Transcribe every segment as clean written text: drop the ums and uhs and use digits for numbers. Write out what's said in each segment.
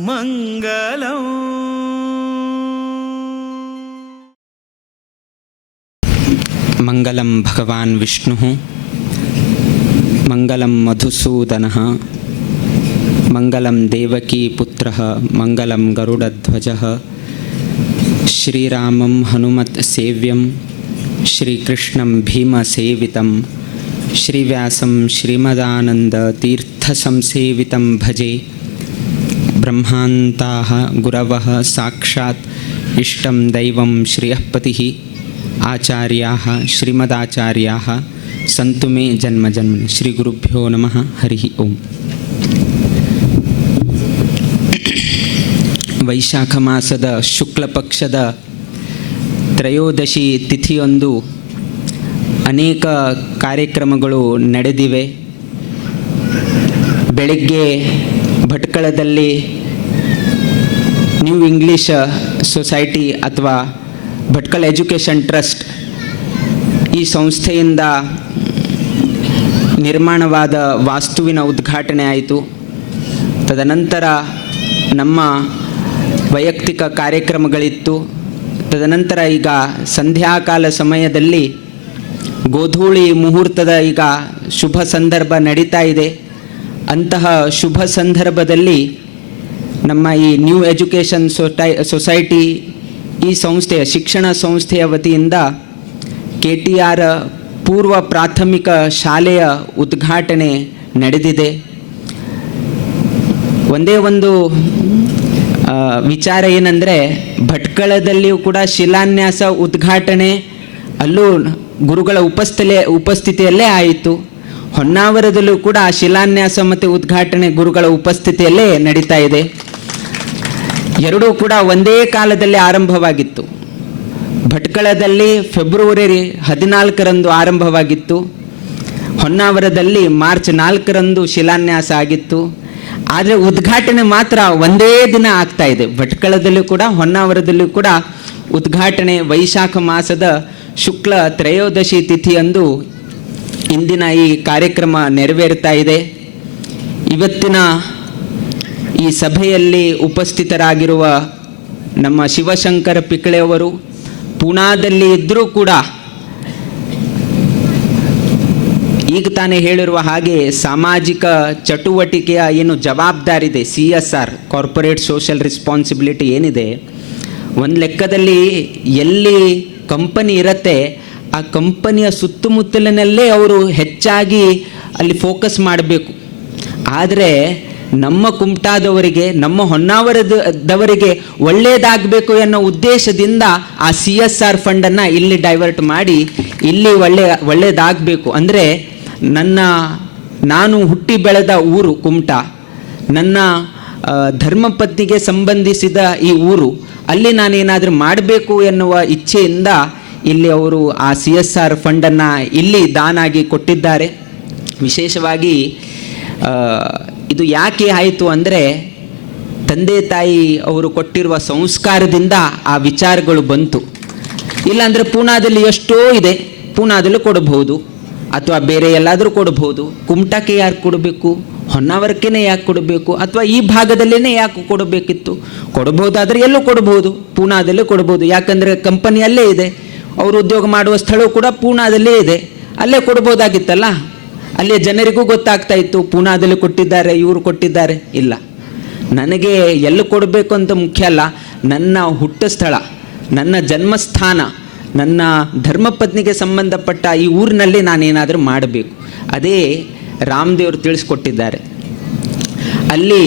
ಮಂಗಲಂ ಮಂಗಲಂ ಭಗವಾನ್ ವಿಷ್ಣು ಮಂಗಲಂ ಮಧುಸೂದನಃ ಮಂಗಲಂ ದೇವಕೀ ಪುತ್ರಃ ಮಂಗಲಂ ಗರುಡಧ್ವಜಃ ಶ್ರೀರಾಮಂ ಹನುಮತ್ ಸೇವ್ಯಂ ಶ್ರೀಕೃಷ್ಣಂ ಭೀಮಸೇವಿತಂ ಶ್ರೀವ್ಯಾಸಂ ಶ್ರೀಮದಾನಂದ ತೀರ್ಥ ಸಂಸೇವಿತಂ ಭಜೆ ಬ್ರಹ್ಮಾಂತಾಃ ಗುರವಃ ಸಾಕ್ಷಾತ್ ಇಷ್ಟಂ ದೈವಂ ಶ್ರಿಯಃಪತಿಃ ಆಚಾರ್ಯಾಃ ಶ್ರೀಮದಾಚಾರ್ಯಾಃ ಸಂತು ಮೇ ಜನ್ಮ ಜನ್ಮನಿ. ಶ್ರೀ ಗುರುಭ್ಯೋ ನಮಃ. ಹರಿ ಓಂ. ವೈಶಾಖ ಮಾಸದ ಶುಕ್ಲ ಪಕ್ಷದ ತ್ರಯೋದಶಿ ತಿಥಿಯೊಂದು ಅನೇಕ ಕಾರ್ಯಕ್ರಮಗಳು ನಡೆದಿವೆ. ಬೆಳಗ್ಗೆ ಭಟ್ಕಳದಲ್ಲಿ ನ್ಯೂ ಇಂಗ್ಲೀಷ್ ಸೊಸೈಟಿ ಅಥವಾ ಭಟ್ಕಳ ಎಜುಕೇಷನ್ ಟ್ರಸ್ಟ್ ಈ ಸಂಸ್ಥೆಯಿಂದ ನಿರ್ಮಾಣವಾದ ವಾಸ್ತುವಿನ ಉದ್ಘಾಟನೆ ಆಯಿತು. ತದನಂತರ ನಮ್ಮ ವೈಯಕ್ತಿಕ ಕಾರ್ಯಕ್ರಮಗಳಿತ್ತು. ತದನಂತರ ಈಗ ಸಂಧ್ಯಾಕಾಲ ಸಮಯದಲ್ಲಿ ಗೋಧೂಳಿ ಮುಹೂರ್ತದ ಈಗ ಶುಭ ಸಂದರ್ಭ ನಡೀತಾ ಇದೆ. ಅಂತಹ ಶುಭ ಸಂದರ್ಭದಲ್ಲಿ ನಮ್ಮ ಈ ನ್ಯೂ ಎಜುಕೇಷನ್ ಸೊಸೈಟಿ ಈ ಸಂಸ್ಥೆಯ ಶಿಕ್ಷಣ ಸಂಸ್ಥೆಯ ವತಿಯಿಂದ KTR ಪೂರ್ವ ಪ್ರಾಥಮಿಕ ಶಾಲೆಯ ಉದ್ಘಾಟನೆ ನಡೆದಿದೆ. ಒಂದೇ ಒಂದು ವಿಚಾರ ಏನಂದರೆ, ಭಟ್ಕಳದಲ್ಲಿಯೂ ಕೂಡ ಶಿಲಾನ್ಯಾಸ ಉದ್ಘಾಟನೆ ಅಲ್ಲೂ ಗುರುಗಳ ಉಪಸ್ಥಿತಿಯಲ್ಲೇ ಆಯಿತು. ಹೊನ್ನಾವರದಲ್ಲೂ ಕೂಡ ಶಿಲಾನ್ಯಾಸ ಮತ್ತು ಉದ್ಘಾಟನೆ ಗುರುಗಳ ಉಪಸ್ಥಿತಿಯಲ್ಲೇ ನಡೀತಾ ಇದೆ. ಎರಡೂ ಕೂಡ ಒಂದೇ ಕಾಲದಲ್ಲಿ ಆರಂಭವಾಗಿತ್ತು. ಭಟ್ಕಳದಲ್ಲಿ ಫೆಬ್ರವರಿ 14ರಂದು ಆರಂಭವಾಗಿತ್ತು. ಹೊನ್ನಾವರದಲ್ಲಿ ಮಾರ್ಚ್ 4ರಂದು ಶಿಲಾನ್ಯಾಸ ಆಗಿತ್ತು. ಆದರೆ ಉದ್ಘಾಟನೆ ಮಾತ್ರ ಒಂದೇ ದಿನ ಆಗ್ತಾ ಇದೆ. ಭಟ್ಕಳದಲ್ಲೂ ಕೂಡ ಹೊನ್ನಾವರದಲ್ಲೂ ಕೂಡ ಉದ್ಘಾಟನೆ ವೈಶಾಖ ಮಾಸದ ಶುಕ್ಲ ತ್ರಯೋದಶಿ ತಿಥಿಯಂದು ಇಂದಿನ ಈ ಕಾರ್ಯಕ್ರಮ ನೆರವೇರ್ತಾ ಇದೆ. ಇವತ್ತಿನ ಈ ಸಭೆಯಲ್ಲಿ ಉಪಸ್ಥಿತರಾಗಿರುವ ನಮ್ಮ ಶಿವಶಂಕರ ಪಿಕಳೆಯವರು ಪೂನಾದಲ್ಲಿ ಇದ್ದರೂ ಕೂಡ ಈಗ ತಾನೇ ಹೇಳಿರುವ ಹಾಗೆ ಸಾಮಾಜಿಕ ಚಟುವಟಿಕೆಯ ಏನು ಜವಾಬ್ದಾರಿ ಇದೆ, CSR ಕಾರ್ಪೊರೇಟ್ ಸೋಷಿಯಲ್ ರೆಸ್ಪಾನ್ಸಿಬಿಲಿಟಿ ಏನಿದೆ, ಒಂದು ಲೆಕ್ಕದಲ್ಲಿ ಎಲ್ಲಿ ಕಂಪನಿ ಇರುತ್ತೆ ಆ ಕಂಪನಿಯ ಸುತ್ತಮುತ್ತಲಿನಲ್ಲೇ ಅವರು ಹೆಚ್ಚಾಗಿ ಅಲ್ಲಿ ಫೋಕಸ್ ಮಾಡಬೇಕು. ಆದರೆ ನಮ್ಮ ಕುಮಟಾದವರಿಗೆ, ನಮ್ಮ ಹೊನ್ನಾವರದವರಿಗೆ ಒಳ್ಳೆಯದಾಗಬೇಕು ಅನ್ನೋ ಉದ್ದೇಶದಿಂದ ಆ CSR ಫಂಡನ್ನು ಇಲ್ಲಿ ಡೈವರ್ಟ್ ಮಾಡಿ ಇಲ್ಲಿ ಒಳ್ಳೆಯದಾಗಬೇಕು ಅಂದರೆ ನಾನು ಹುಟ್ಟಿ ಬೆಳೆದ ಊರು ಕುಮಟಾ, ನನ್ನ ಧರ್ಮಪತ್ನಿಗೆ ಸಂಬಂಧಿಸಿದ ಈ ಊರು, ಅಲ್ಲಿ ನಾನೇನಾದರೂ ಮಾಡಬೇಕು ಎನ್ನುವ ಇಚ್ಛೆಯಿಂದ ಇಲ್ಲಿ ಅವರು ಆ CSR ಫಂಡನ್ನು ಇಲ್ಲಿ ದಾನಾಗಿ ಕೊಟ್ಟಿದ್ದಾರೆ. ವಿಶೇಷವಾಗಿ ಇದು ಯಾಕೆ ಆಯಿತು ಅಂದರೆ, ತಂದೆ ತಾಯಿ ಅವರು ಕೊಟ್ಟಿರುವ ಸಂಸ್ಕಾರದಿಂದ ಆ ವಿಚಾರಗಳು ಬಂತು. ಇಲ್ಲಾಂದರೆ ಪೂನಾದಲ್ಲಿ ಎಷ್ಟೋ ಇದೆ, ಪೂನಾದಲ್ಲೂ ಕೊಡಬಹುದು ಅಥವಾ ಬೇರೆ ಎಲ್ಲಾದರೂ ಕೊಡಬಹುದು. ಕುಮಟಾಕ್ಕೆ ಯಾಕೆ ಕೊಡಬೇಕು, ಹೊನ್ನಾವರಕ್ಕೇ ಯಾಕೆ ಕೊಡಬೇಕು, ಅಥವಾ ಈ ಭಾಗದಲ್ಲೇ ಯಾಕೆ ಕೊಡಬೇಕಿತ್ತು? ಕೊಡಬಹುದಾದರೆ ಎಲ್ಲೂ ಕೊಡಬಹುದು, ಪೂನಾದಲ್ಲೂ ಕೊಡಬಹುದು. ಯಾಕಂದರೆ ಕಂಪನಿ ಅಲ್ಲೇ ಇದೆ, ಅವರು ಉದ್ಯೋಗ ಮಾಡುವ ಸ್ಥಳವು ಕೂಡ ಪೂನಾದಲ್ಲೇ ಇದೆ, ಅಲ್ಲೇ ಕೊಡ್ಬೋದಾಗಿತ್ತಲ್ಲ. ಅಲ್ಲೇ ಜನರಿಗೂ ಗೊತ್ತಾಗ್ತಾ ಇತ್ತು ಪೂನಾದಲ್ಲಿ ಕೊಟ್ಟಿದ್ದಾರೆ, ಇವರು ಕೊಟ್ಟಿದ್ದಾರೆ. ಇಲ್ಲ, ನನಗೆ ಎಲ್ಲಿ ಕೊಡಬೇಕು ಅಂತ ಮುಖ್ಯ ಅಲ್ಲ. ನನ್ನ ಹುಟ್ಟ ಸ್ಥಳ, ನನ್ನ ಜನ್ಮಸ್ಥಾನ, ನನ್ನ ಧರ್ಮಪತ್ನಿಗೆ ಸಂಬಂಧಪಟ್ಟ ಈ ಊರಿನಲ್ಲಿ ನಾನೇನಾದರೂ ಮಾಡಬೇಕು. ಅದೇ ರಾಮದೇವರು ತಿಳಿಸ್ಕೊಟ್ಟಿದ್ದಾರೆ. ಅಲ್ಲಿ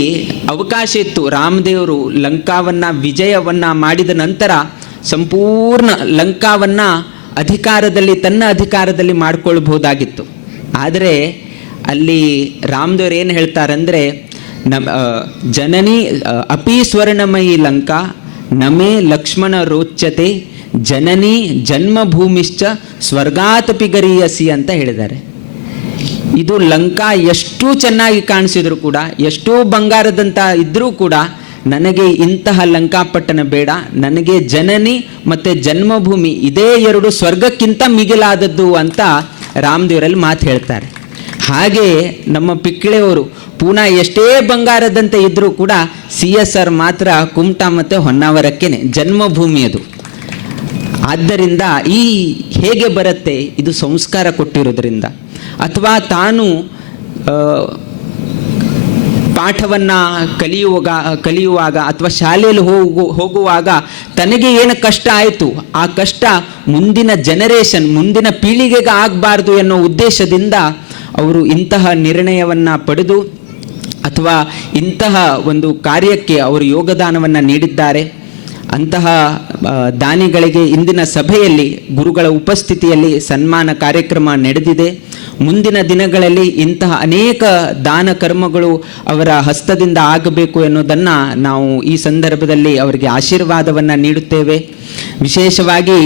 ಅವಕಾಶ ಇತ್ತು. ರಾಮದೇವರು ಲಂಕಾವನ್ನು ವಿಜಯವನ್ನು ಮಾಡಿದ ನಂತರ ಸಂಪೂರ್ಣ ಲಂಕಾವನ್ನು ತನ್ನ ಅಧಿಕಾರದಲ್ಲಿ ಮಾಡಿಕೊಳ್ಬಹುದಾಗಿತ್ತು. ಆದರೆ ಅಲ್ಲಿ ರಾಮದೇವರು ಏನು ಹೇಳ್ತಾರಂದರೆ, ಜನನಿ ಅಪಿ ಸ್ವರ್ಣಮಯಿ ಲಂಕಾ ನಮೇ ಲಕ್ಷ್ಮಣ ರೋಚತೆ ಜನನಿ ಜನ್ಮಭೂಮಿಶ್ಚ ಸ್ವರ್ಗಾತಪಿ ಗರೀಯಸಿ ಅಂತ ಹೇಳಿದ್ದಾರೆ. ಇದು ಲಂಕಾ ಎಷ್ಟು ಚೆನ್ನಾಗಿ ಕಾಣಿಸಿದ್ರು ಕೂಡ, ಎಷ್ಟೋ ಬಂಗಾರದಂತ ಇದ್ದರೂ ಕೂಡ ನನಗೆ ಇಂತಹ ಲಂಕಾಪಟ್ಟಣ ಬೇಡ, ನನಗೆ ಜನನಿ ಮತ್ತು ಜನ್ಮಭೂಮಿ ಇದೇ ಎರಡು ಸ್ವರ್ಗಕ್ಕಿಂತ ಮಿಗಿಲಾದದ್ದು ಅಂತ ರಾಮದೇವರಲ್ಲಿ ಮಾತು ಹೇಳ್ತಾರೆ. ಹಾಗೆ ನಮ್ಮ ಪಿಕ್ಳೆಯವರು ಪೂನಾ ಎಷ್ಟೇ ಬಂಗಾರದಂತೆ ಇದ್ದರೂ ಕೂಡ CSR ಮಾತ್ರ ಕುಮಟಾ ಮತ್ತು ಹೊನ್ನಾವರಕ್ಕೇನೆ ಜನ್ಮಭೂಮಿ ಅದು. ಆದ್ದರಿಂದ ಈ ಹೇಗೆ ಬರುತ್ತೆ, ಇದು ಸಂಸ್ಕಾರ ಕೊಟ್ಟಿರೋದ್ರಿಂದ, ಅಥವಾ ತಾನು ಪಾಠವನ್ನು ಕಲಿಯುವಾಗ ಅಥವಾ ಶಾಲೆಯಲ್ಲಿ ಹೋಗುವಾಗ ತನಗೆ ಏನು ಕಷ್ಟ ಆಯಿತು, ಆ ಕಷ್ಟ ಮುಂದಿನ ಜನರೇಷನ್, ಮುಂದಿನ ಪೀಳಿಗೆಗೆ ಆಗಬಾರ್ದು ಎನ್ನುವ ಉದ್ದೇಶದಿಂದ ಅವರು ಇಂತಹ ನಿರ್ಣಯವನ್ನು ಪಡೆದು ಅಥವಾ ಇಂತಹ ಒಂದು ಕಾರ್ಯಕ್ಕೆ ಅವರು ಯೋಗದಾನವನ್ನು ನೀಡಿದ್ದಾರೆ. ಅಂತಹ ದಾನಿಗಳಿಗೆ ಇಂದಿನ ಸಭೆಯಲ್ಲಿ ಗುರುಗಳ ಉಪಸ್ಥಿತಿಯಲ್ಲಿ ಸನ್ಮಾನ ಕಾರ್ಯಕ್ರಮ ನಡೆದಿದೆ. ಮುಂದಿನ ದಿನಗಳಲ್ಲಿ ಇಂತಹ ಅನೇಕ ದಾನ ಕರ್ಮಗಳು ಅವರ ಹಸ್ತದಿಂದ ಆಗಬೇಕು ಎನ್ನುವುದನ್ನು ನಾವು ಈ ಸಂದರ್ಭದಲ್ಲಿ ಅವರಿಗೆ ಆಶೀರ್ವಾದವನ್ನು ನೀಡುತ್ತೇವೆ. ವಿಶೇಷವಾಗಿ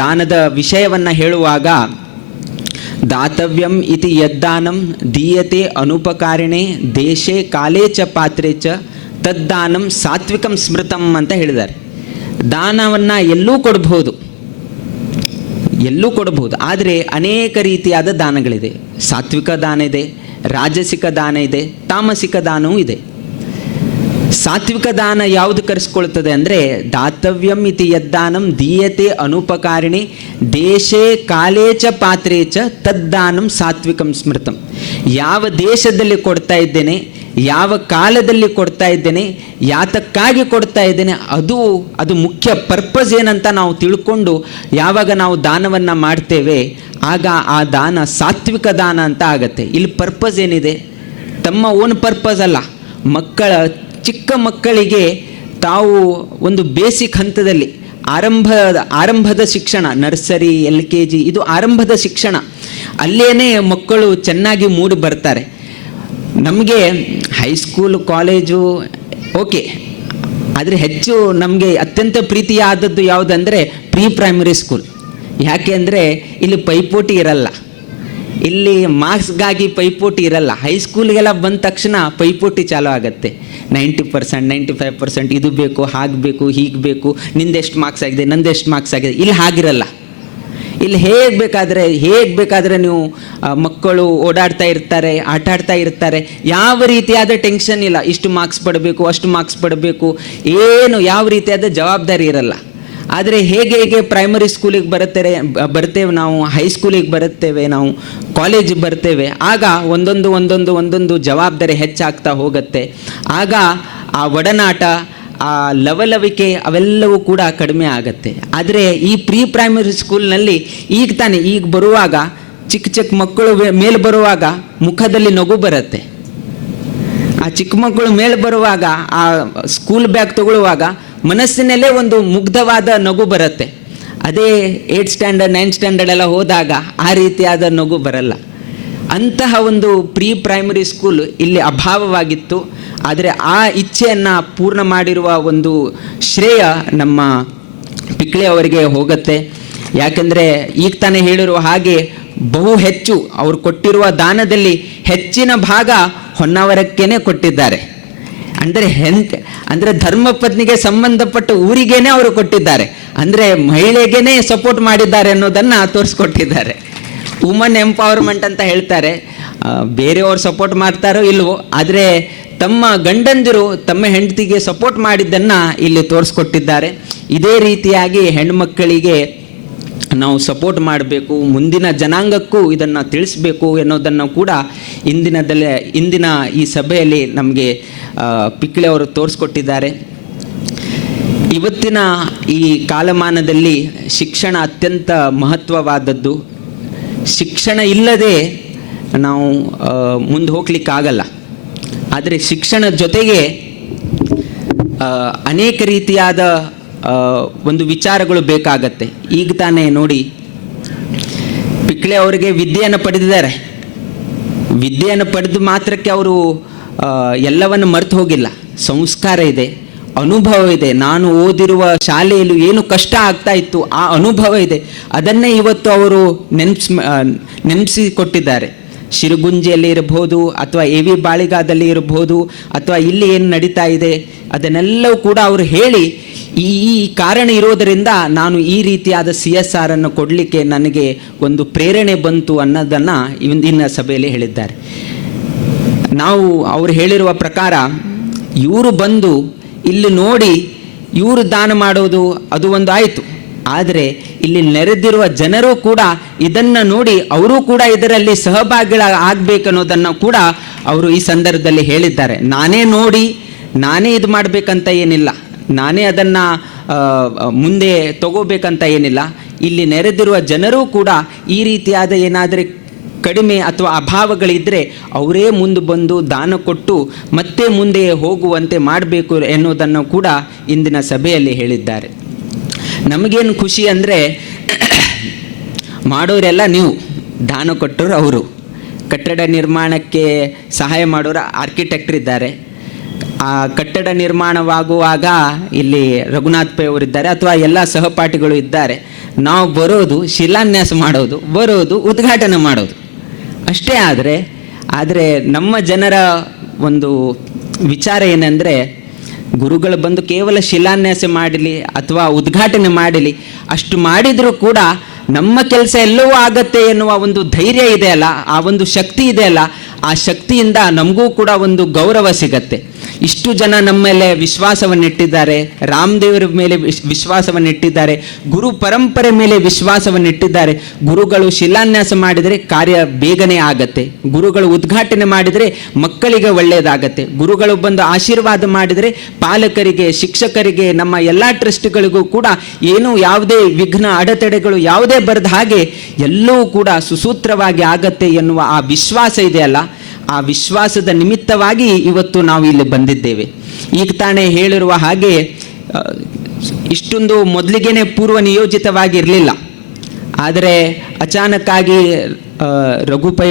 ದಾನದ ವಿಷಯವನ್ನು ಹೇಳುವಾಗ, ದಾತವ್ಯಂ ಇತಿ ಯದ್ದಾನಂ ದೀಯತೆ ಅನುಪಕಾರಿಣೆ ದೇಶೇ ಕಾಲೇ ಚ ಪಾತ್ರೆ ಚ ತದ್ದಾನಂ ಸಾತ್ವಿಕಂ ಸ್ಮೃತಂ ಅಂತ ಹೇಳಿದ್ದಾರೆ. ದಾನವನ್ನು ಎಲ್ಲೂ ಕೊಡಬಹುದು, ಆದರೆ ಅನೇಕ ರೀತಿಯಾದ ದಾನಗಳಿದೆ. ಸಾತ್ವಿಕ ದಾನ ಇದೆ, ರಾಜಸಿಕ ದಾನ ಇದೆ, ತಾಮಸಿಕ ದಾನವೂ ಇದೆ. ಸಾತ್ವಿಕ ದಾನ ಯಾವುದು ಕರೆಸ್ಕೊಳ್ತದೆ ಅಂದರೆ, ದಾತವ್ಯಂ ಇತಿ ಯದ್ದಾನಂ ದೀಯತೆ ಅನುಪಕಾರಿಣಿ ದೇಶೇ ಕಾಲೇ ಚ ಪಾತ್ರೇ ಚ ತದ್ದಾನಂ ಸಾತ್ವಿಕಂ ಸ್ಮೃತಂ. ಯಾವ ದೇಶದಲ್ಲಿ ಕೊಡ್ತಾ ಇದ್ದೇನೆ, ಯಾವ ಕಾಲದಲ್ಲಿ ಕೊಡ್ತಾ ಇದ್ದೇನೆ, ಯಾತಕ್ಕಾಗಿ ಕೊಡ್ತಾ ಇದ್ದೇನೆ, ಅದು ಮುಖ್ಯ ಪರ್ಪಸ್ ಏನಂತ ನಾವು ತಿಳ್ಕೊಂಡು ಯಾವಾಗ ನಾವು ದಾನವನ್ನು ಮಾಡ್ತೇವೆ, ಆಗ ಆ ದಾನ ಸಾತ್ವಿಕ ದಾನ ಅಂತ ಆಗತ್ತೆ. ಇಲ್ಲಿ ಪರ್ಪಸ್ ಏನಿದೆ, ತಮ್ಮ ಓನ್ ಪರ್ಪಸ್ ಅಲ್ಲ, ಚಿಕ್ಕ ಮಕ್ಕಳಿಗೆ ತಾವು ಒಂದು ಬೇಸಿಕ್ ಹಂತದಲ್ಲಿ ಆರಂಭದ ಶಿಕ್ಷಣ, ನರ್ಸರಿ, LKG, ಇದು ಆರಂಭದ ಶಿಕ್ಷಣ. ಅಲ್ಲೇನೇ ಮಕ್ಕಳು ಚೆನ್ನಾಗಿ ಮೂಡಿ ಬರ್ತಾರೆ. ನಮಗೆ ಹೈಸ್ಕೂಲ್, ಕಾಲೇಜು ಓಕೆ, ಆದರೆ ಹೆಚ್ಚು ನಮಗೆ ಅತ್ಯಂತ ಪ್ರೀತಿಯಾದದ್ದು ಯಾವುದಂದರೆ ಪ್ರೈಮರಿ ಸ್ಕೂಲ್. ಯಾಕೆ ಅಂದರೆ ಇಲ್ಲಿ ಪೈಪೋಟಿ ಇರಲ್ಲ, ಇಲ್ಲಿ ಮಾರ್ಕ್ಸ್ಗಾಗಿ ಪೈಪೋಟಿ ಇರಲ್ಲ. ಹೈಸ್ಕೂಲ್ಗೆಲ್ಲ ಬಂದ ತಕ್ಷಣ ಪೈಪೋಟಿ ಚಾಲೂ ಆಗುತ್ತೆ. 90%, 95% ಇದು ಬೇಕು, ಹಾಗೆ ಬೇಕು, ಹೀಗೆ ಬೇಕು, ನಿಂದೆಷ್ಟು ಮಾರ್ಕ್ಸ್ ಆಗಿದೆ, ನಂದೆಷ್ಟು ಮಾರ್ಕ್ಸ್ ಆಗಿದೆ. ಇಲ್ಲಿ ಹಾಗಿರಲ್ಲ. ಇಲ್ಲಿ ಹೇಗೆ ಬೇಕಾದರೆ ನೀವು ಮಕ್ಕಳು ಓಡಾಡ್ತಾ ಇರ್ತಾರೆ, ಆಟ ಆಡ್ತಾ ಇರ್ತಾರೆ, ಯಾವ ರೀತಿಯಾದ ಟೆನ್ಷನ್ ಇಲ್ಲ. ಇಷ್ಟು ಮಾರ್ಕ್ಸ್ ಪಡಬೇಕು, ಅಷ್ಟು ಮಾರ್ಕ್ಸ್ ಪಡಬೇಕು, ಏನು ಯಾವ ರೀತಿಯಾದ ಜವಾಬ್ದಾರಿ ಇರಲ್ಲ. ಆದರೆ ಹೇಗೆ ಪ್ರೈಮರಿ ಸ್ಕೂಲಿಗೆ ಬರ್ತೇವೆ ನಾವು, ಹೈಸ್ಕೂಲಿಗೆ ಬರುತ್ತೇವೆ ನಾವು, ಕಾಲೇಜಿಗೆ ಬರ್ತೇವೆ, ಆಗ ಒಂದೊಂದು ಜವಾಬ್ದಾರಿ ಹೆಚ್ಚಾಗ್ತಾ ಹೋಗುತ್ತೆ. ಆಗ ಆ ಒಡನಾಟ, ಆ ಲವಲವಿಕೆ ಅವೆಲ್ಲವೂ ಕೂಡ ಕಡಿಮೆ ಆಗತ್ತೆ. ಆದರೆ ಈ ಪ್ರೈಮರಿ ಸ್ಕೂಲ್ನಲ್ಲಿ ಈಗ ಬರುವಾಗ, ಚಿಕ್ಕ ಮಕ್ಕಳು ಮೇಲೆ ಬರುವಾಗ ಮುಖದಲ್ಲಿ ನಗು ಬರುತ್ತೆ. ಆ ಚಿಕ್ಕ ಮಕ್ಕಳು ಮೇಲೆ ಬರುವಾಗ, ಆ ಸ್ಕೂಲ್ ಬ್ಯಾಗ್ ತಗೊಳ್ಳುವಾಗ ಮನಸ್ಸಿನಲ್ಲೇ ಒಂದು ಮುಗ್ಧವಾದ ನಗು ಬರುತ್ತೆ. ಅದೇ 8th ಸ್ಟ್ಯಾಂಡರ್ಡ್ 9th ಸ್ಟ್ಯಾಂಡರ್ಡ್ ಎಲ್ಲ ಹೋದಾಗ ಆ ರೀತಿಯಾದ ನಗು ಬರಲ್ಲ. ಅಂತಹ ಒಂದು ಪ್ರೈಮರಿ ಸ್ಕೂಲ್ ಇಲ್ಲಿ ಅಭಾವವಾಗಿತ್ತು. ಆದರೆ ಆ ಇಚ್ಛೆಯನ್ನು ಪೂರ್ಣ ಮಾಡಿರುವ ಒಂದು ಶ್ರೇಯ ನಮ್ಮ ಪಿಕ್ಳೆ ಅವರಿಗೆ ಹೋಗುತ್ತೆ. ಯಾಕೆಂದರೆ ಈಗ ತಾನೇ ಹೇಳಿರುವ ಹಾಗೆ ಬಹು ಹೆಚ್ಚು ಅವರು ಕೊಟ್ಟಿರುವ ದಾನದಲ್ಲಿ ಹೆಚ್ಚಿನ ಭಾಗ ಹೊನ್ನಾವರಕ್ಕೇನೆ ಕೊಟ್ಟಿದ್ದಾರೆ. ಅಂದರೆ ಧರ್ಮಪತ್ನಿಗೆ ಸಂಬಂಧಪಟ್ಟ ಊರಿಗೇನೆ ಅವರು ಕೊಟ್ಟಿದ್ದಾರೆ. ಅಂದರೆ ಮಹಿಳೆಗೇನೆ ಸಪೋರ್ಟ್ ಮಾಡಿದ್ದಾರೆ ಅನ್ನೋದನ್ನು ತೋರಿಸ್ಕೊಟ್ಟಿದ್ದಾರೆ. ವುಮನ್ ಎಂಪವರ್ಮೆಂಟ್ ಅಂತ ಹೇಳ್ತಾರೆ. ಬೇರೆಯವರು ಸಪೋರ್ಟ್ ಮಾಡ್ತಾರೋ ಇಲ್ವೋ, ಆದರೆ ತಮ್ಮ ಗಂಡಂದಿರು ತಮ್ಮ ಹೆಂಡತಿಗೆ ಸಪೋರ್ಟ್ ಮಾಡಿದ್ದನ್ನು ಇಲ್ಲಿ ತೋರಿಸ್ಕೊಟ್ಟಿದ್ದಾರೆ. ಇದೇ ರೀತಿಯಾಗಿ ಹೆಣ್ಮಕ್ಕಳಿಗೆ ನಾವು ಸಪೋರ್ಟ್ ಮಾಡಬೇಕು, ಮುಂದಿನ ಜನಾಂಗಕ್ಕೂ ಇದನ್ನು ತಿಳಿಸ್ಬೇಕು ಎನ್ನುವುದನ್ನು ಕೂಡ ಇಂದಿನ ಈ ಸಭೆಯಲ್ಲಿ ನಮಗೆ ಪಿಕ್ಳೆ ಅವರು ತೋರಿಸ್ಕೊಟ್ಟಿದ್ದಾರೆ. ಇವತ್ತಿನ ಈ ಕಾಲಮಾನದಲ್ಲಿ ಶಿಕ್ಷಣ ಅತ್ಯಂತ ಮಹತ್ವವಾದದ್ದು. ಶಿಕ್ಷಣ ಇಲ್ಲದೆ ನಾವು ಮುಂದೆ ಹೋಗ್ಲಿಕ್ಕಾಗಲ್ಲ. ಆದರೆ ಶಿಕ್ಷಣ ಜೊತೆಗೆ ಅನೇಕ ರೀತಿಯಾದ ಒಂದು ವಿಚಾರಗಳು ಬೇಕಾಗತ್ತೆ. ಈಗ ತಾನೇ ನೋಡಿ, ಪಿಕ್ಳೆ ಅವರಿಗೆ ವಿದ್ಯೆಯನ್ನು ಪಡೆದಿದ್ದಾರೆ. ವಿದ್ಯೆಯನ್ನು ಪಡೆದು ಮಾತ್ರಕ್ಕೆ ಅವರು ಎಲ್ಲವನ್ನು ಮರೆತು ಹೋಗಿಲ್ಲ. ಸಂಸ್ಕಾರ ಇದೆ, ಅನುಭವ ಇದೆ. ನಾನು ಓದಿರುವ ಶಾಲೆಯಲ್ಲಿ ಏನು ಕಷ್ಟ ಆಗ್ತಾ ಇತ್ತು, ಆ ಅನುಭವ ಇದೆ. ಅದನ್ನೇ ಇವತ್ತು ಅವರು ನೆನೆಸಿಕೊಟ್ಟಿದ್ದಾರೆ. ಶಿರುಗುಂಜಿಯಲ್ಲಿ ಇರಬಹುದು, ಅಥವಾ AV ಬಾಳಿಗಾದಲ್ಲಿ ಇರಬಹುದು, ಅಥವಾ ಇಲ್ಲಿ ಏನು ನಡೀತಾ ಇದೆ ಅದನ್ನೆಲ್ಲವೂ ಕೂಡ ಅವರು ಹೇಳಿ ಈ ಕಾರಣ ಇರೋದರಿಂದ ನಾನು ಈ ರೀತಿಯಾದ CSR ಅನ್ನು ಕೊಡಲಿಕ್ಕೆ ನನಗೆ ಒಂದು ಪ್ರೇರಣೆ ಬಂತು ಅನ್ನೋದನ್ನು ಇಂದಿನ ಸಭೆಯಲ್ಲಿ ಹೇಳಿದ್ದಾರೆ. ನಾವು ಅವರು ಹೇಳಿರುವ ಪ್ರಕಾರ ಇವರು ಬಂದು ಇಲ್ಲಿ ನೋಡಿ ಇವರು ದಾನ ಮಾಡೋದು ಅದು ಒಂದು ಆಯಿತು, ಆದರೆ ಇಲ್ಲಿ ನೆರೆದಿರುವ ಜನರು ಕೂಡ ಇದನ್ನು ನೋಡಿ ಅವರೂ ಕೂಡ ಇದರಲ್ಲಿ ಸಹಭಾಗಿಗಳಾಗಬೇಕನ್ನೋದನ್ನು ಕೂಡ ಅವರು ಈ ಸಂದರ್ಭದಲ್ಲಿ ಹೇಳಿದ್ದಾರೆ. ನಾನೇ ನೋಡಿ ನಾನೇ ಇದು ಮಾಡಬೇಕಂತ ಏನಿಲ್ಲ, ನಾನೇ ಅದನ್ನು ಮುಂದೆ ತಗೋಬೇಕಂತ ಏನಿಲ್ಲ. ಇಲ್ಲಿ ನೆರೆದಿರುವ ಜನರೂ ಕೂಡ ಈ ರೀತಿಯಾದ ಏನಾದರೂ ಕಡಿಮೆ ಅಥವಾ ಅಭಾವಗಳಿದ್ದರೆ ಅವರೇ ಮುಂದೆ ಬಂದು ದಾನ ಕೊಟ್ಟು ಮತ್ತೆ ಮುಂದೆ ಹೋಗುವಂತೆ ಮಾಡಬೇಕು ಎನ್ನುವುದನ್ನು ಕೂಡ ಇಂದಿನ ಸಭೆಯಲ್ಲಿ ಹೇಳಿದ್ದಾರೆ. ನಮಗೇನು ಖುಷಿ ಅಂದರೆ ಮಾಡೋರೆಲ್ಲ ನೀವು, ದಾನ ಕೊಟ್ಟರು ಅವರು, ಕಟ್ಟಡ ನಿರ್ಮಾಣಕ್ಕೆ ಸಹಾಯ ಮಾಡೋರು ಆರ್ಕಿಟೆಕ್ಟರ್ ಇದ್ದಾರೆ. ಆ ಕಟ್ಟಡ ನಿರ್ಮಾಣವಾಗುವಾಗ ಇಲ್ಲಿ ರಘುನಾಥ್ ಪೈ ಅವರಿದ್ದಾರೆ ಅಥವಾ ಎಲ್ಲ ಸಹಪಾಠಿಗಳು ಇದ್ದಾರೆ. ನಾವು ಬರೋದು ಶಿಲಾನ್ಯಾಸ ಮಾಡೋದು, ಬರೋದು ಉದ್ಘಾಟನೆ ಮಾಡೋದು ಅಷ್ಟೇ. ಆದರೆ ನಮ್ಮ ಜನರ ಒಂದು ವಿಚಾರ ಏನಂದರೆ, ಗುರುಗಳು ಬಂದು ಕೇವಲ ಶಿಲಾನ್ಯಾಸ ಮಾಡಲಿ ಅಥವಾ ಉದ್ಘಾಟನೆ ಮಾಡಲಿ, ಅಷ್ಟು ಮಾಡಿದರೂ ಕೂಡ ನಮ್ಮ ಕೆಲಸ ಎಲ್ಲವೂ ಆಗತ್ತೆ ಎನ್ನುವ ಒಂದು ಧೈರ್ಯ ಇದೆಯಲ್ಲ, ಆ ಒಂದು ಶಕ್ತಿ ಇದೆಯಲ್ಲ, ಆ ಶಕ್ತಿಯಿಂದ ನಮಗೂ ಕೂಡ ಒಂದು ಗೌರವ ಸಿಗತ್ತೆ. ಇಷ್ಟು ಜನ ನಮ್ಮ ಮೇಲೆ ವಿಶ್ವಾಸವನ್ನಿಟ್ಟಿದ್ದಾರೆ, ರಾಮದೇವರ ಮೇಲೆ ವಿಶ್ವಾಸವನ್ನಿಟ್ಟಿದ್ದಾರೆ, ಗುರು ಪರಂಪರೆ ಮೇಲೆ ವಿಶ್ವಾಸವನ್ನಿಟ್ಟಿದ್ದಾರೆ. ಗುರುಗಳು ಶಿಲಾನ್ಯಾಸ ಮಾಡಿದರೆ ಕಾರ್ಯ ಬೇಗನೆ ಆಗತ್ತೆ, ಗುರುಗಳು ಉದ್ಘಾಟನೆ ಮಾಡಿದರೆ ಮಕ್ಕಳಿಗೆ ಒಳ್ಳೆಯದಾಗತ್ತೆ, ಗುರುಗಳು ಬಂದು ಆಶೀರ್ವಾದ ಮಾಡಿದರೆ ಪಾಲಕರಿಗೆ, ಶಿಕ್ಷಕರಿಗೆ, ನಮ್ಮ ಎಲ್ಲ ಟ್ರಸ್ಟ್ಗಳಿಗೂ ಕೂಡ ಏನೂ ಯಾವುದೇ ವಿಘ್ನ ಅಡೆತಡೆಗಳು ಯಾವುದೇ ಬರದ ಹಾಗೆ ಎಲ್ಲವೂ ಕೂಡ ಸುಸೂತ್ರವಾಗಿ ಆಗತ್ತೆ ಎನ್ನುವ ಆ ವಿಶ್ವಾಸ ಇದೆಯಲ್ಲ, ಆ ವಿಶ್ವಾಸದ ನಿಮಿತ್ತವಾಗಿ ಇವತ್ತು ನಾವು ಇಲ್ಲಿ ಬಂದಿದ್ದೇವೆ. ಈಗ ತಾನೇ ಹೇಳಿರುವ ಹಾಗೆ ಇಷ್ಟೊಂದು ಮೊದಲಿಗೇನೆ ಪೂರ್ವ ನಿಯೋಜಿತವಾಗಿ ಇರಲಿಲ್ಲ. ಆದರೆ ಅಚಾನಕ್ಕಾಗಿ ರಘುಪೈ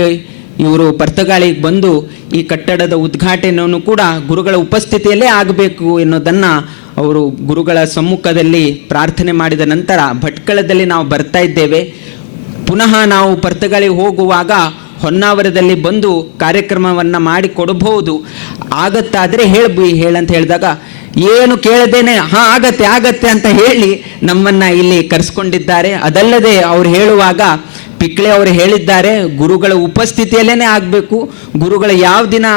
ಇವರು ಪರ್ತಗಾಳಿಗೆ ಬಂದು ಈ ಕಟ್ಟಡದ ಉದ್ಘಾಟನೆಯನ್ನು ಕೂಡ ಗುರುಗಳ ಉಪಸ್ಥಿತಿಯಲ್ಲೇ ಆಗಬೇಕು ಎನ್ನುವುದನ್ನು ಅವರು ಗುರುಗಳ ಸಮ್ಮುಖದಲ್ಲಿ ಪ್ರಾರ್ಥನೆ ಮಾಡಿದ ನಂತರ ಭಟ್ಕಳದಲ್ಲಿ ನಾವು ಬರ್ತಾ ಇದ್ದೇವೆ. ಪುನಃ ನಾವು ಪರ್ತಗಾಳಿಗೆ ಹೋಗುವಾಗ ಹೊನ್ನಾವರದಲ್ಲಿ ಬಂದು ಕಾರ್ಯಕ್ರಮವನ್ನು ಮಾಡಿ ಕೊಡಬಹುದು, ಆಗತ್ತಾದರೆ ಹೇಳಂತ ಹೇಳಿದಾಗ ಏನು ಕೇಳದೇನೆ ಆಗತ್ತೆ ಅಂತ ಹೇಳಿ ನಮ್ಮನ್ನು ಇಲ್ಲಿ ಕರೆಸ್ಕೊಂಡಿದ್ದಾರೆ. ಅದಲ್ಲದೆ ಅವ್ರು ಹೇಳುವಾಗ ಪಿಕ್ಳೆ ಅವರು ಹೇಳಿದ್ದಾರೆ, ಗುರುಗಳ ಉಪಸ್ಥಿತಿಯಲ್ಲೇ ಆಗಬೇಕು, ಗುರುಗಳು ಯಾವ ದಿನ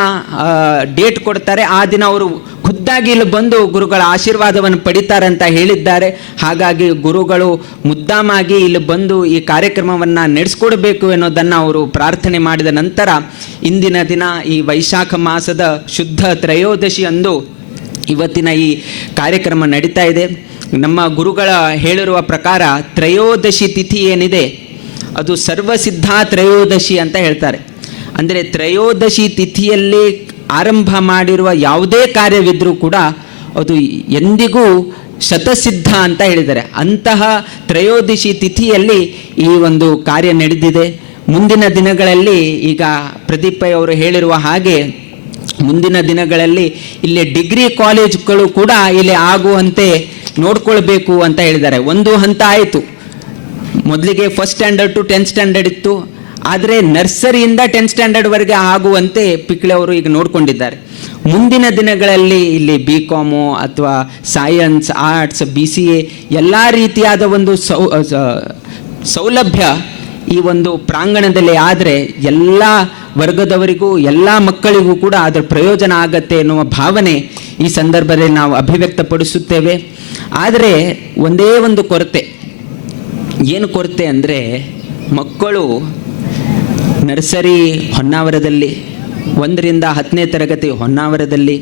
ಡೇಟ್ ಕೊಡ್ತಾರೆ ಆ ದಿನ ಅವರು ಖುದ್ದಾಗಿ ಇಲ್ಲಿ ಬಂದು ಗುರುಗಳ ಆಶೀರ್ವಾದವನ್ನು ಪಡಿತಾರೆ ಅಂತ ಹೇಳಿದ್ದಾರೆ. ಹಾಗಾಗಿ ಗುರುಗಳು ಮುದ್ದಾಮಾಗಿ ಇಲ್ಲಿ ಬಂದು ಈ ಕಾರ್ಯಕ್ರಮವನ್ನು ನಡೆಸ್ಕೊಡ್ಬೇಕು ಅನ್ನೋದನ್ನು ಅವರು ಪ್ರಾರ್ಥನೆ ಮಾಡಿದ ನಂತರ ಇಂದಿನ ದಿನ ಈ ವೈಶಾಖ ಮಾಸದ ಶುದ್ಧ ತ್ರಯೋದಶಿ ಅಂದು ಇವತ್ತಿನ ಈ ಕಾರ್ಯಕ್ರಮ ನಡೀತಾ ಇದೆ. ನಮ್ಮ ಗುರುಗಳ ಹೇಳಿರುವ ಪ್ರಕಾರ ತ್ರಯೋದಶಿ ತಿಥಿ ಏನಿದೆ ಅದು ಸರ್ವಸಿದ್ಧ ತ್ರಯೋದಶಿ ಅಂತ ಹೇಳ್ತಾರೆ. ಅಂದರೆ ತ್ರಯೋದಶಿ ತಿಥಿಯಲ್ಲಿ ಆರಂಭ ಮಾಡಿರುವ ಯಾವುದೇ ಕಾರ್ಯವಿದ್ರೂ ಕೂಡ ಅದು ಎಂದಿಗೂ ಶತಸಿದ್ಧ ಅಂತ ಹೇಳಿದ್ದಾರೆ. ಅಂತಹ ತ್ರಯೋದಶಿ ತಿಥಿಯಲ್ಲಿ ಈ ಒಂದು ಕಾರ್ಯ ನಡೆದಿದೆ. ಮುಂದಿನ ದಿನಗಳಲ್ಲಿ ಈಗ ಪ್ರದೀಪ್ ಪೈ ಅವರು ಹೇಳಿರುವ ಹಾಗೆ ಮುಂದಿನ ದಿನಗಳಲ್ಲಿ ಇಲ್ಲಿ ಡಿಗ್ರಿ ಕಾಲೇಜುಗಳು ಕೂಡ ಇಲ್ಲಿ ಆಗುವಂತೆ ನೋಡ್ಕೊಳ್ಬೇಕು ಅಂತ ಹೇಳಿದ್ದಾರೆ. ಒಂದು ಹಂತ ಆಯಿತು, ಮೊದಲಿಗೆ first standard to 10th standard ಇತ್ತು, ಆದರೆ ನರ್ಸರಿಯಿಂದ 10th ಸ್ಟ್ಯಾಂಡರ್ಡ್ವರೆಗೆ ಆಗುವಂತೆ ಪಿಕ್ಳೆ ಅವರು ಈಗ ನೋಡಿಕೊಂಡಿದ್ದಾರೆ. ಮುಂದಿನ ದಿನಗಳಲ್ಲಿ ಇಲ್ಲಿ BCom ಅಥವಾ ಸೈನ್ಸ್, ಆರ್ಟ್ಸ್, BCA ಎಲ್ಲ ರೀತಿಯಾದ ಒಂದು ಸೌಲಭ್ಯ ಈ ಒಂದು ಪ್ರಾಂಗಣದಲ್ಲಿ ಆದರೆ ಎಲ್ಲ ವರ್ಗದವರಿಗೂ ಎಲ್ಲ ಮಕ್ಕಳಿಗೂ ಕೂಡ ಅದರ ಪ್ರಯೋಜನ ಆಗತ್ತೆ ಎನ್ನುವ ಭಾವನೆ ಈ ಸಂದರ್ಭದಲ್ಲಿ ನಾವು ಅಭಿವ್ಯಕ್ತಪಡಿಸುತ್ತೇವೆ. ಆದರೆ ಒಂದೇ ಒಂದು ಕೊರತೆ, ಏನು ಕೊರತೆ ಅಂದರೆ ಮಕ್ಕಳು ನರ್ಸರಿ ಹೊನ್ನಾವರದಲ್ಲಿ, 1ರಿಂದ 10ನೇ ತರಗತಿ ಹೊನ್ನಾವರದಲ್ಲಿ,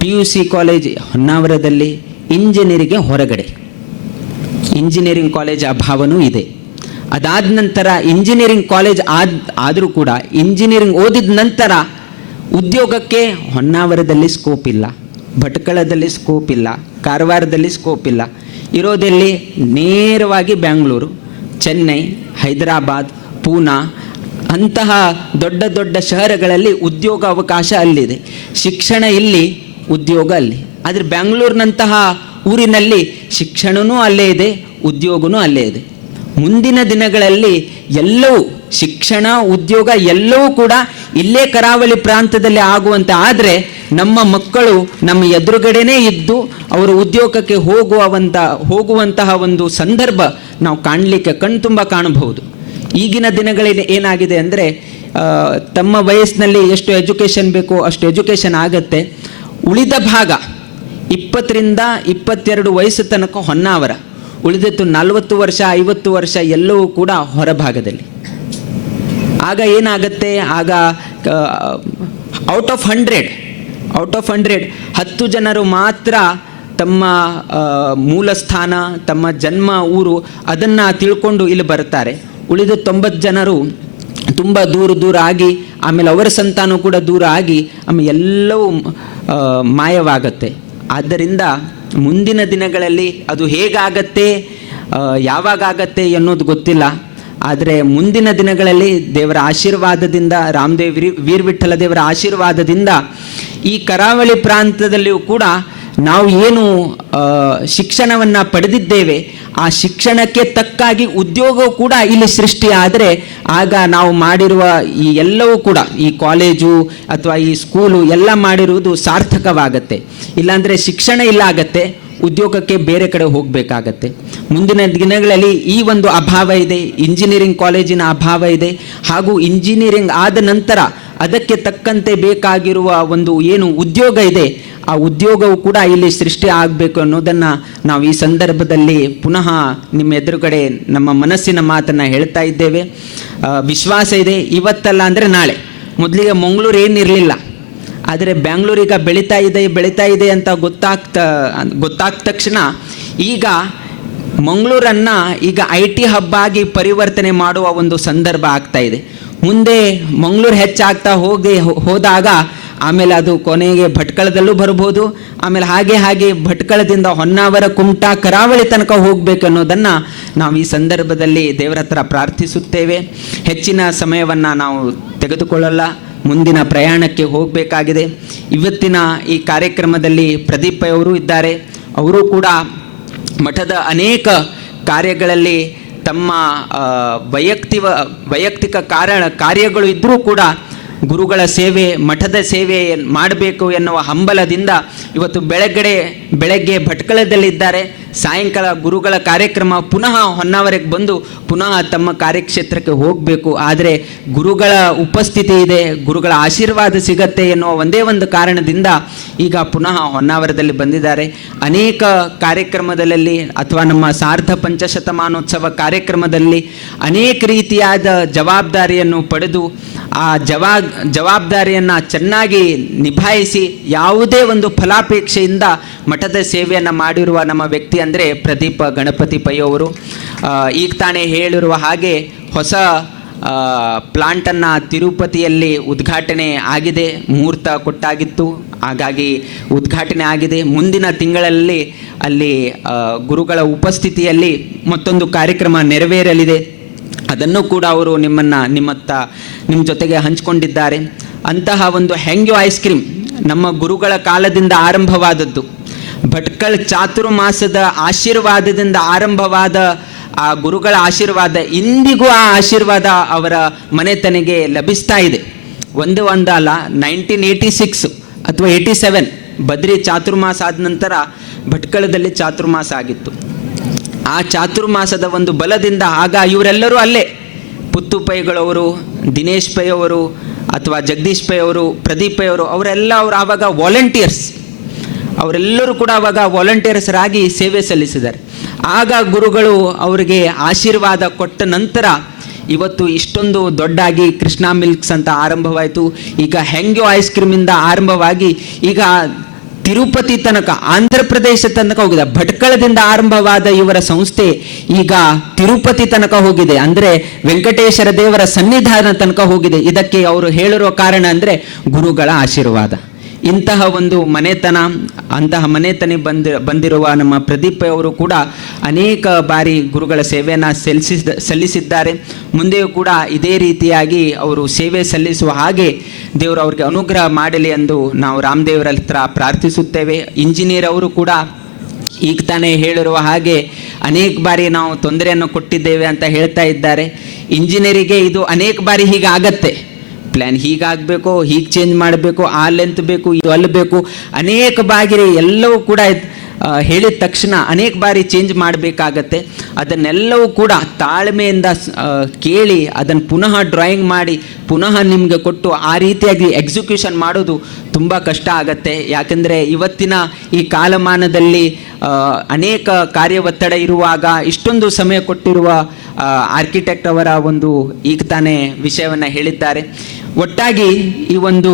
PUC ಕಾಲೇಜ್ ಹೊನ್ನಾವರದಲ್ಲಿ, ಇಂಜಿನಿಯರಿಂಗ್ಗೆ ಹೊರಗಡೆ, ಇಂಜಿನಿಯರಿಂಗ್ ಕಾಲೇಜ್ ಅಭಾವನೂ ಇದೆ. ಅದಾದ ನಂತರ ಇಂಜಿನಿಯರಿಂಗ್ ಕಾಲೇಜ್ ಆದರೂ ಕೂಡ ಇಂಜಿನಿಯರಿಂಗ್ ಓದಿದ ನಂತರ ಉದ್ಯೋಗಕ್ಕೆ ಹೊನ್ನಾವರದಲ್ಲಿ ಸ್ಕೋಪ್ ಇಲ್ಲ, ಭಟ್ಕಳದಲ್ಲಿ ಸ್ಕೋಪ್ ಇಲ್ಲ, ಕಾರವಾರದಲ್ಲಿ ಸ್ಕೋಪ್ ಇಲ್ಲ. ಇರೋದೆಲ್ಲಿ ನೇರವಾಗಿ ಬೆಂಗಳೂರು, ಚೆನ್ನೈ, ಹೈದರಾಬಾದ್, ಪೂನಾ ಅಂತಹ ದೊಡ್ಡ ದೊಡ್ಡ ಶಹರಗಳಲ್ಲಿ ಉದ್ಯೋಗ ಅವಕಾಶ ಅಲ್ಲಿದೆ, ಶಿಕ್ಷಣ ಇಲ್ಲಿ, ಉದ್ಯೋಗ ಅಲ್ಲಿ. ಆದರೆ ಬೆಂಗಳೂರಿನಂತಹ ಊರಿನಲ್ಲಿ ಶಿಕ್ಷಣವೂ ಅಲ್ಲೇ ಇದೆ, ಉದ್ಯೋಗವೂ ಅಲ್ಲೇ ಇದೆ. ಮುಂದಿನ ದಿನಗಳಲ್ಲಿ ಎಲ್ಲವೂ ಶಿಕ್ಷಣ, ಉದ್ಯೋಗ ಎಲ್ಲವೂ ಕೂಡ ಇಲ್ಲೇ ಕರಾವಳಿ ಪ್ರಾಂತದಲ್ಲಿ ಆಗುವಂತೆ ಆದರೆ ನಮ್ಮ ಮಕ್ಕಳು ನಮ್ಮ ಎದುರುಗಡೆನೇ ಇದ್ದು ಅವರು ಉದ್ಯೋಗಕ್ಕೆ ಹೋಗುವಂತಹ ಒಂದು ಸಂದರ್ಭ ನಾವು ಕಾಣಲಿಕ್ಕೆ ಕಣ್ತುಂಬ ಕಾಣಬಹುದು. ಈಗಿನ ದಿನಗಳಲ್ಲಿ ಏನಾಗಿದೆ ಅಂದರೆ ತಮ್ಮ ವಯಸ್ಸಿನಲ್ಲಿ ಎಷ್ಟು ಎಜುಕೇಷನ್ ಬೇಕೋ ಅಷ್ಟು ಎಜುಕೇಷನ್ ಆಗತ್ತೆ. ಉಳಿದ ಭಾಗ 20 ರಿಂದ 22 ವಯಸ್ಸು ತನಕ ಹೊನ್ನಾವರ, ಉಳಿದದ್ದು 40 ವರ್ಷ 50 ವರ್ಷ ಎಲ್ಲವೂ ಕೂಡ ಹೊರಭಾಗದಲ್ಲಿ. ಆಗ ಏನಾಗತ್ತೆ, ಆಗ ಔಟ್ ಆಫ್ 100 10 ಜನರು ಮಾತ್ರ ತಮ್ಮ ಮೂಲ ಸ್ಥಾನ, ತಮ್ಮ ಜನ್ಮ ಊರು ಅದನ್ನು ತಿಳ್ಕೊಂಡು ಇಲ್ಲಿ ಬರ್ತಾರೆ. ಉಳಿದ 90 ಜನರು ತುಂಬ ದೂರ ಆಗಿ, ಆಮೇಲೆ ಅವರ ಸಂತಾನ ಕೂಡ ದೂರ ಆಗಿ ಆಮೇಲೆ ಎಲ್ಲವೂ ಮಾಯವಾಗತ್ತೆ. ಆದ್ದರಿಂದ ಮುಂದಿನ ದಿನಗಳಲ್ಲಿ ಅದು ಹೇಗಾಗತ್ತೆ, ಯಾವಾಗ ಆಗತ್ತೆ ಅನ್ನೋದು ಗೊತ್ತಿಲ್ಲ. ಆದರೆ ಮುಂದಿನ ದಿನಗಳಲ್ಲಿ ದೇವರ ಆಶೀರ್ವಾದದಿಂದ, ರಾಮದೇವ್ ವೀರವಿಠಲ ದೇವರ ಆಶೀರ್ವಾದದಿಂದ ಈ ಕರಾವಳಿ ಪ್ರಾಂತದಲ್ಲಿಯೂ ಕೂಡ ನಾವು ಏನು ಶಿಕ್ಷಣವನ್ನು ಪಡೆದಿದ್ದೇವೆ ಆ ಶಿಕ್ಷಣಕ್ಕೆ ತಕ್ಕಾಗಿ ಉದ್ಯೋಗವು ಕೂಡ ಇಲ್ಲಿ ಸೃಷ್ಟಿಯಾದರೆ ಆಗ ನಾವು ಮಾಡಿರುವ ಈ ಎಲ್ಲವೂ ಕೂಡ ಈ ಕಾಲೇಜು ಅಥವಾ ಈ ಸ್ಕೂಲು ಎಲ್ಲ ಮಾಡಿರುವುದು ಸಾರ್ಥಕವಾಗತ್ತೆ. ಇಲ್ಲಾಂದರೆ ಶಿಕ್ಷಣ ಇಲ್ಲ ಆಗತ್ತೆ, ಉದ್ಯೋಗಕ್ಕೆ ಬೇರೆ ಕಡೆ ಹೋಗಬೇಕಾಗತ್ತೆ. ಮುಂದಿನ ದಿನಗಳಲ್ಲಿ ಈ ಒಂದು ಅಭಾವ ಇದೆ, ಇಂಜಿನಿಯರಿಂಗ್ ಕಾಲೇಜಿನ ಅಭಾವ ಇದೆ. ಹಾಗೂ ಇಂಜಿನಿಯರಿಂಗ್ ಆದ ನಂತರ ಅದಕ್ಕೆ ತಕ್ಕಂತೆ ಬೇಕಾಗಿರುವ ಒಂದು ಏನು ಉದ್ಯೋಗ ಇದೆ ಆ ಉದ್ಯೋಗವು ಕೂಡ ಇಲ್ಲಿ ಸೃಷ್ಟಿ ಆಗಬೇಕು ಅನ್ನೋದನ್ನು ನಾವು ಈ ಸಂದರ್ಭದಲ್ಲಿ ಪುನಃ ನಿಮ್ಮ ಎದುರುಗಡೆ ನಮ್ಮ ಮನಸ್ಸಿನ ಮಾತನ್ನು ಹೇಳ್ತಾ ಇದ್ದೇವೆ. ವಿಶ್ವಾಸ ಇದೆ, ಇವತ್ತಲ್ಲ ಅಂದರೆ ನಾಳೆ. ಮೊದಲಿಗೆ ಮಂಗಳೂರು ಏನಿರಲಿಲ್ಲ, ಆದರೆ ಬ್ಯಾಂಗ್ಳೂರೀಗ ಬೆಳೀತಾ ಇದೆ ಅಂತ ಗೊತ್ತಾದ ತಕ್ಷಣ ಈಗ ಮಂಗಳೂರನ್ನು ಈಗ IT ಹಬ್ ಆಗಿ ಪರಿವರ್ತನೆ ಮಾಡುವ ಒಂದು ಸಂದರ್ಭ ಆಗ್ತಾ ಇದೆ. ಮುಂದೆ ಮಂಗಳೂರು ಹೆಚ್ಚಾಗ್ತಾ ಹೋದಾಗ ಆಮೇಲೆ ಅದು ಕೊನೆಗೆ ಭಟ್ಕಳದಲ್ಲೂ ಬರ್ಬೋದು. ಆಮೇಲೆ ಹಾಗೆ ಭಟ್ಕಳದಿಂದ ಹೊನ್ನಾವರ, ಕುಮಟಾ, ಕರಾವಳಿ ತನಕ ಹೋಗಬೇಕು ಅನ್ನೋದನ್ನು ನಾವು ಈ ಸಂದರ್ಭದಲ್ಲಿ ದೇವರ ಹತ್ರ ಪ್ರಾರ್ಥಿಸುತ್ತೇವೆ. ಹೆಚ್ಚಿನ ಸಮಯವನ್ನು ನಾವು ತೆಗೆದುಕೊಳ್ಳಲ್ಲ, ಮುಂದಿನ ಪ್ರಯಾಣಕ್ಕೆ ಹೋಗಬೇಕಾಗಿದೆ. ಇವತ್ತಿನ ಈ ಕಾರ್ಯಕ್ರಮದಲ್ಲಿ ಪ್ರದೀಪ್ ಅವರು ಇದ್ದಾರೆ. ಅವರು ಕೂಡ ಮಠದ ಅನೇಕ ಕಾರ್ಯಗಳಲ್ಲಿ ತಮ್ಮ ವೈಯಕ್ತಿಕ ಕಾರ್ಯಗಳು ಇದ್ದರೂ ಕೂಡ ಗುರುಗಳ ಸೇವೆ, ಮಠದ ಸೇವೆ ಮಾಡಬೇಕು ಎನ್ನುವ ಹಂಬಲದಿಂದ ಇವತ್ತು ಬೆಳಗ್ಗೆ ಭಟ್ಕಳದಲ್ಲಿದ್ದಾರೆ. ಸಾಯಂಕಾಲ ಗುರುಗಳ ಕಾರ್ಯಕ್ರಮ ಪುನಃ ಹೊನ್ನಾವರಿಗೆ ಬಂದು ಪುನಃ ತಮ್ಮ ಕಾರ್ಯಕ್ಷೇತ್ರಕ್ಕೆ ಹೋಗಬೇಕು. ಆದರೆ ಗುರುಗಳ ಉಪಸ್ಥಿತಿ ಇದೆ, ಗುರುಗಳ ಆಶೀರ್ವಾದ ಸಿಗತ್ತೆ ಎನ್ನುವ ಒಂದೇ ಒಂದು ಕಾರಣದಿಂದ ಈಗ ಪುನಃ ಹೊನ್ನಾವರದಲ್ಲಿ ಬಂದಿದ್ದಾರೆ. ಅನೇಕ ಕಾರ್ಯಕ್ರಮದಲ್ಲಿ ಅಥವಾ ನಮ್ಮ ಸಾರ್ಧ ಪಂಚಶತಮಾನೋತ್ಸವ ಕಾರ್ಯಕ್ರಮದಲ್ಲಿ ಅನೇಕ ರೀತಿಯಾದ ಜವಾಬ್ದಾರಿಯನ್ನು ಪಡೆದು ಆ ಜವಾಬ್ದಾರಿಯನ್ನು ಚೆನ್ನಾಗಿ ನಿಭಾಯಿಸಿ ಯಾವುದೇ ಒಂದು ಫಲಾಪೇಕ್ಷೆಯಿಂದ ಮಠದ ಸೇವೆಯನ್ನು ಮಾಡಿರುವ ನಮ್ಮ ವ್ಯಕ್ತಿ ಅಂದರೆ ಪ್ರದೀಪ ಗಣಪತಿ ಪೈ ಅವರು. ಈಗ ತಾನೇ ಹೇಳಿರುವ ಹಾಗೆ ಹೊಸ ಪ್ಲಾಂಟನ್ನು ತಿರುಪತಿಯಲ್ಲಿ ಉದ್ಘಾಟನೆ ಆಗಿದೆ, ಮುಹೂರ್ತ ಕೊಟ್ಟಾಗಿತ್ತು, ಹಾಗಾಗಿ ಉದ್ಘಾಟನೆ ಆಗಿದೆ. ಮುಂದಿನ ತಿಂಗಳಲ್ಲಿ ಅಲ್ಲಿ ಗುರುಗಳ ಉಪಸ್ಥಿತಿಯಲ್ಲಿ ಮತ್ತೊಂದು ಕಾರ್ಯಕ್ರಮ ನೆರವೇರಲಿದೆ. ಅದನ್ನು ಕೂಡ ಅವರು ನಿಮ್ಮ ಜೊತೆಗೆ ಹಂಚಿಕೊಂಡಿದ್ದಾರೆ. ಅಂತಹ ಒಂದು ಹೆಂಗ್ಯೋ ಐಸ್ ಕ್ರೀಮ್ ನಮ್ಮ ಗುರುಗಳ ಕಾಲದಿಂದ ಆರಂಭವಾದದ್ದು, ಭಟ್ಕಳ ಚಾತುರ್ಮಾಸದ ಆಶೀರ್ವಾದದಿಂದ ಆರಂಭವಾದ ಆ ಗುರುಗಳ ಆಶೀರ್ವಾದ ಇಂದಿಗೂ ಆ ಆಶೀರ್ವಾದ ಅವರ ಮನೆತನಿಗೆ ಲಭಿಸ್ತಾ ಇದೆ. ಒಂದಲ್ಲ, 1986 ಅಥವಾ 87 ಬದ್ರಿ ಚಾತುರ್ಮಾಸ ಆದ ನಂತರ ಭಟ್ಕಳದಲ್ಲಿ ಚಾತುರ್ಮಾಸ ಆಗಿತ್ತು. ಆ ಚಾತುರ್ಮಾಸದ ಒಂದು ಬಲದಿಂದ ಆಗ ಇವರೆಲ್ಲರೂ ಅಲ್ಲೇ, ಪುತ್ತು ಪೈಗಳವರು, ದಿನೇಶ್ ಪೈ ಅವರು ಅಥವಾ ಜಗದೀಶ್ ಪೈ ಅವರು, ಪ್ರದೀಪ್ ಪೈ ಅವರು, ಅವರು ಆವಾಗ ವಾಲಂಟಿಯರ್ಸ್, ಅವರೆಲ್ಲರೂ ಕೂಡ ಆವಾಗ ವಾಲಂಟಿಯರ್ಸರಾಗಿ ಸೇವೆ ಸಲ್ಲಿಸಿದ್ದಾರೆ. ಆಗ ಗುರುಗಳು ಅವರಿಗೆ ಆಶೀರ್ವಾದ ಕೊಟ್ಟ ನಂತರ ಇವತ್ತು ಇಷ್ಟೊಂದು ದೊಡ್ಡಾಗಿ ಕೃಷ್ಣ ಮಿಲ್ಕ್ಸ್ ಅಂತ ಆರಂಭವಾಯಿತು. ಈಗ ಹೆಂಗ್ಯೋ ಐಸ್ ಕ್ರೀಮಿಂದ ಆರಂಭವಾಗಿ ಈಗ ತಿರುಪತಿ ತನಕ, ಆಂಧ್ರ ಪ್ರದೇಶ ತನಕ ಹೋಗಿದೆ. ಭಟ್ಕಳದಿಂದ ಆರಂಭವಾದ ಇವರ ಸಂಸ್ಥೆ ಈಗ ತಿರುಪತಿ ತನಕ ಹೋಗಿದೆ, ಅಂದರೆ ವೆಂಕಟೇಶ್ವರ ದೇವರ ಸನ್ನಿಧಾನ ತನಕ ಹೋಗಿದೆ. ಇದಕ್ಕೆ ಅವರು ಹೇಳಿರುವ ಕಾರಣ ಅಂದರೆ ಗುರುಗಳ ಆಶೀರ್ವಾದ. ಇಂತಹ ಒಂದು ಮನೆತನ, ಅಂತಹ ಮನೆತನ ಬಂದಿರುವ ನಮ್ಮ ಪ್ರದೀಪ್ ಅವರು ಕೂಡ ಅನೇಕ ಬಾರಿ ಗುರುಗಳ ಸೇವೆಯನ್ನು ಸಲ್ಲಿಸಿದ್ದಾರೆ. ಮುಂದೆಯೂ ಕೂಡ ಇದೇ ರೀತಿಯಾಗಿ ಅವರು ಸೇವೆ ಸಲ್ಲಿಸುವ ಹಾಗೆ ದೇವರು ಅವ್ರಿಗೆ ಅನುಗ್ರಹ ಮಾಡಲಿ ಎಂದು ನಾವು ರಾಮದೇವರ ಹತ್ರ ಪ್ರಾರ್ಥಿಸುತ್ತೇವೆ. ಇಂಜಿನಿಯರ್ ಅವರು ಕೂಡ ಈಗ ತಾನೇ ಹೇಳಿರುವ ಹಾಗೆ ಅನೇಕ ಬಾರಿ ನಾವು ತೊಂದರೆಯನ್ನು ಕೊಟ್ಟಿದ್ದೇವೆ ಅಂತ ಹೇಳ್ತಾ ಇದ್ದಾರೆ. ಇಂಜಿನಿಯರಿಗೆ ಇದು ಅನೇಕ ಬಾರಿ ಹೀಗೆ ಆಗತ್ತೆ. ಪ್ಲ್ಯಾನ್ ಹೀಗಾಗಬೇಕು, ಹೀಗೆ ಚೇಂಜ್ ಮಾಡಬೇಕು, ಆ ಲೆಂತ್ ಬೇಕು, ಇದು ಅಲ್ಲಿ ಬೇಕು, ಅನೇಕ ಬಾರಿ ಎಲ್ಲವೂ ಕೂಡ ಹೇಳಿದ ತಕ್ಷಣ ಅನೇಕ ಬಾರಿ ಚೇಂಜ್ ಮಾಡಬೇಕಾಗತ್ತೆ. ಅದನ್ನೆಲ್ಲವೂ ಕೂಡ ತಾಳ್ಮೆಯಿಂದ ಕೇಳಿ ಅದನ್ನು ಪುನಃ ಡ್ರಾಯಿಂಗ್ ಮಾಡಿ ಪುನಃ ನಿಮಗೆ ಕೊಟ್ಟು ಆ ರೀತಿಯಾಗಿ ಎಕ್ಸಿಕ್ಯೂಷನ್ ಮಾಡೋದು ತುಂಬ ಕಷ್ಟ ಆಗತ್ತೆ. ಯಾಕೆಂದರೆ ಇವತ್ತಿನ ಈ ಕಾಲಮಾನದಲ್ಲಿ ಅನೇಕ ಕಾರ್ಯ ಒತ್ತಡ ಇರುವಾಗ ಇಷ್ಟೊಂದು ಸಮಯ ಕೊಟ್ಟಿರುವ ಆರ್ಕಿಟೆಕ್ಟ್ ಅವರ ಒಂದು ಈಗ ತಾನೇ ವಿಷಯವನ್ನು ಹೇಳಿದ್ದಾರೆ. ಒಟ್ಟಾಗಿ ಈ ಒಂದು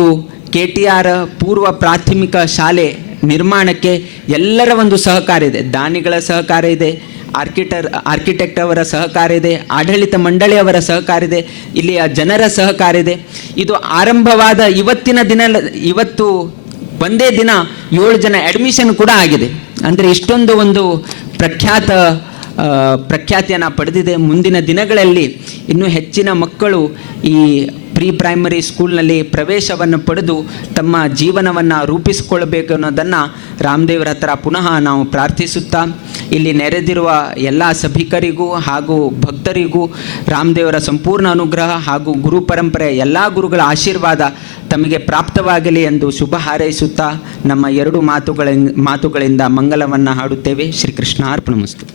KTR ಪೂರ್ವ ಪ್ರಾಥಮಿಕ ಶಾಲೆ ನಿರ್ಮಾಣಕ್ಕೆ ಎಲ್ಲರ ಒಂದು ಸಹಕಾರ ಇದೆ. ದಾನಿಗಳ ಸಹಕಾರ ಇದೆ, ಆರ್ಕಿಟೆಕ್ಟ್ ಅವರ ಸಹಕಾರ ಇದೆ, ಆಡಳಿತ ಮಂಡಳಿಯವರ ಸಹಕಾರ ಇದೆ, ಇಲ್ಲಿಯ ಜನರ ಸಹಕಾರ ಇದೆ. ಇದು ಆರಂಭವಾದ ಇವತ್ತು ಒಂದೇ ದಿನ 7 ಜನ ಅಡ್ಮಿಷನ್ ಕೂಡ ಆಗಿದೆ. ಅಂದರೆ ಇಷ್ಟೊಂದು ಒಂದು ಪ್ರಖ್ಯಾತಿಯನ್ನು ಪಡೆದಿದೆ. ಮುಂದಿನ ದಿನಗಳಲ್ಲಿ ಇನ್ನೂ ಹೆಚ್ಚಿನ ಮಕ್ಕಳು ಈ ಪ್ರೀ ಪ್ರೈಮರಿ ಸ್ಕೂಲ್ನಲ್ಲಿ ಪ್ರವೇಶವನ್ನು ಪಡೆದು ತಮ್ಮ ಜೀವನವನ್ನು ರೂಪಿಸಿಕೊಳ್ಬೇಕು ಅನ್ನೋದನ್ನು ರಾಮದೇವರ ಹತ್ರ ಪುನಃ ನಾವು ಪ್ರಾರ್ಥಿಸುತ್ತಾ, ಇಲ್ಲಿ ನೆರೆದಿರುವ ಎಲ್ಲ ಸಭಿಕರಿಗೂ ಹಾಗೂ ಭಕ್ತರಿಗೂ ರಾಮದೇವರ ಸಂಪೂರ್ಣ ಅನುಗ್ರಹ ಹಾಗೂ ಗುರು ಪರಂಪರೆ ಎಲ್ಲ ಗುರುಗಳ ಆಶೀರ್ವಾದ ತಮಗೆ ಪ್ರಾಪ್ತವಾಗಲಿ ಎಂದು ಶುಭ ಹಾರೈಸುತ್ತಾ ನಮ್ಮ 2 ಮಾತುಗಳಿಂದ ಮಂಗಲವನ್ನು ಹಾಡುತ್ತೇವೆ. ಶ್ರೀಕೃಷ್ಣ ಅರ್ಪಣಮಸ್ತು.